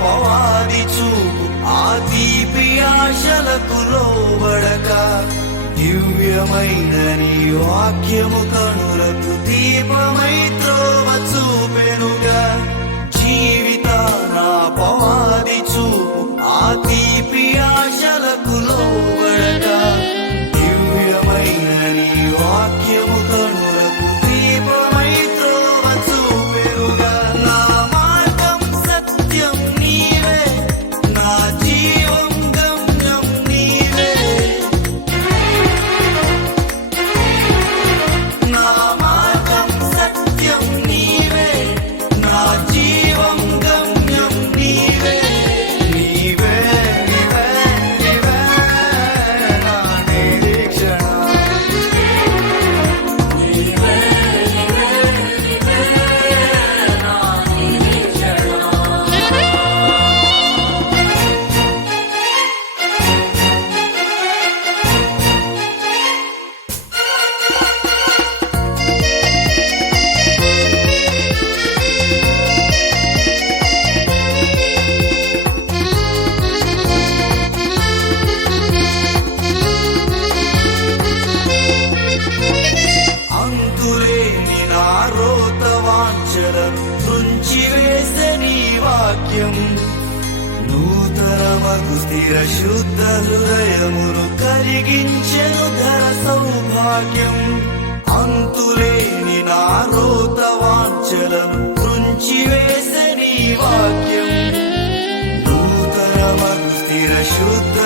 పవాది చూపు ఆ తీపి ఆశలకు లోబడక దివ్యమైన నీ వాక్యము కనులకు దీపమై త్రోవ చూపెనుగా జీవితాన పవాది చూపు ఆ తీపి ఆశలకు లోబడక దివ్యమైన నీ వాక్యము కనులకు దీపమై త్రోవ చూపెనుగా నా మార్గం సత్యం నీవే నా జీవం గమ్యం నీవే నా మార్గం సత్యం నీవే నా జీవం గమ్యం నీవే నీవే నీవే నీవే నా నిరీక్షణ నీవే నీవే నీవే నా నిరీక్షణ అంతులేని నా రోత వాంఛలను తుంచివేసే నీ వాక్యం నూతనమగు స్థిర శుద్ధ హృదయమును కలిగించెను ధర సౌభాగ్యం అంతులేని నా రోత వాంఛలను తుంచివేసే నీ వాక్యం నూతనమగు స్థిర శుద్ధ